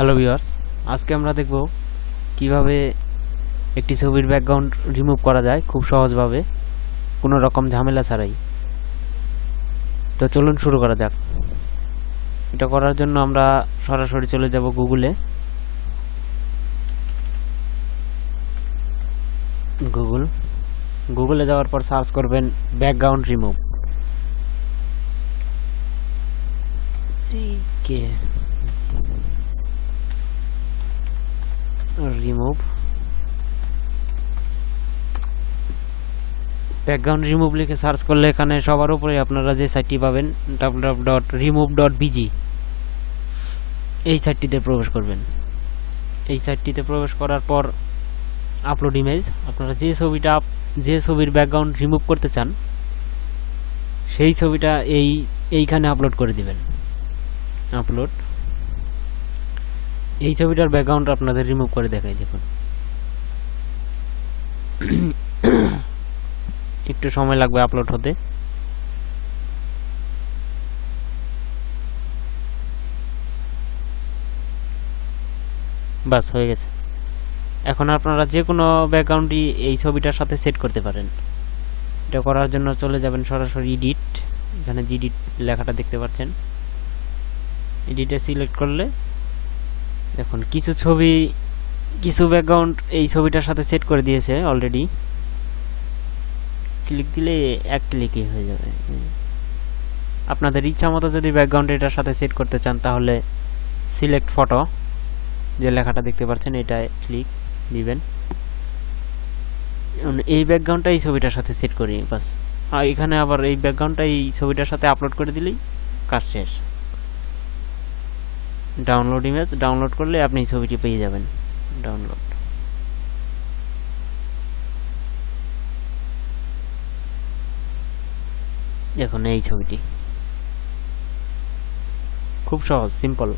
Hello viewers, আজকে আমরা দেখব কিভাবে একটি ছবির ব্যাকগ্রাউন্ড রিমুভ করা যায় খুব সহজভাবে, কোনো রকম ঝামেলা ছাড়াই। তো চলুন শুরু করা যাক। এটা করার জন্য আমরা সরাসরি চলে যাব গুগলে যাওয়ার পর সার্চ করবেন ব্যাকগ্রাউন্ড রিমুভ, সিকে রিমুভ। ব্যাকগ্রাউন্ড রিমুভ লিখে সার্চ করলে এখানে সবার উপরে আপনারা যে সাইটটি পাবেন www.remove.bg, এই সাইটটিতে প্রবেশ করবেন। এই সাইটটিতে প্রবেশ করার পর আপলোড ইমেজ, আপনারা যে ছবির ব্যাকগ্রাউন্ড রিমুভ করতে চান সেই ছবিটা এইখানে আপলোড করে দিবেন। আপলোড, এই ছবিটার ব্যাকগ্রাউন্ড আপনাদের রিমুভ করে দেখাই। দেখুন, একটু সময় লাগবে আপলোড হতে। বাস হয়ে গেছে। এখন আপনারা যে কোনো ব্যাকগ্রাউন্ডই এই ছবিটার সাথে সেট করতে পারেন। এটা করার জন্য চলে যাবেন সরাসরি এডিট, এখানে জিডিট লেখাটা দেখতে পাচ্ছেন। এডিটে সিলেক্ট করলে দেখুন কিছু ব্যাকগ্রাউন্ড এই ছবিটার সাথে সেট করে দিয়েছে অলরেডি। ক্লিক দিলে এক ক্লিকই হয়ে যাবে। আপনাদের ইচ্ছা মতো যদি ব্যাকগ্রাউন্ড এটার সাথে সেট করতে চান তাহলে সিলেক্ট ফটো, যে লেখাটা দেখতে পাচ্ছেন এটায় ক্লিক দিবেন। এই ব্যাকগ্রাউন্ডটা এই ছবিটার সাথে সেট করি বাস। এখানে আবার এই ব্যাকগ্রাউন্ডটা এই ছবিটার সাথে আপলোড করে দিলেই কাজ শেষ। ডাউনলোড ইমেজ, ডাউনলোড করলে আপনি এই ছবিটি পেয়ে যাবেন। ডাউনলোড, দেখুন এই ছবিটি খুব সহজ, সিম্পল।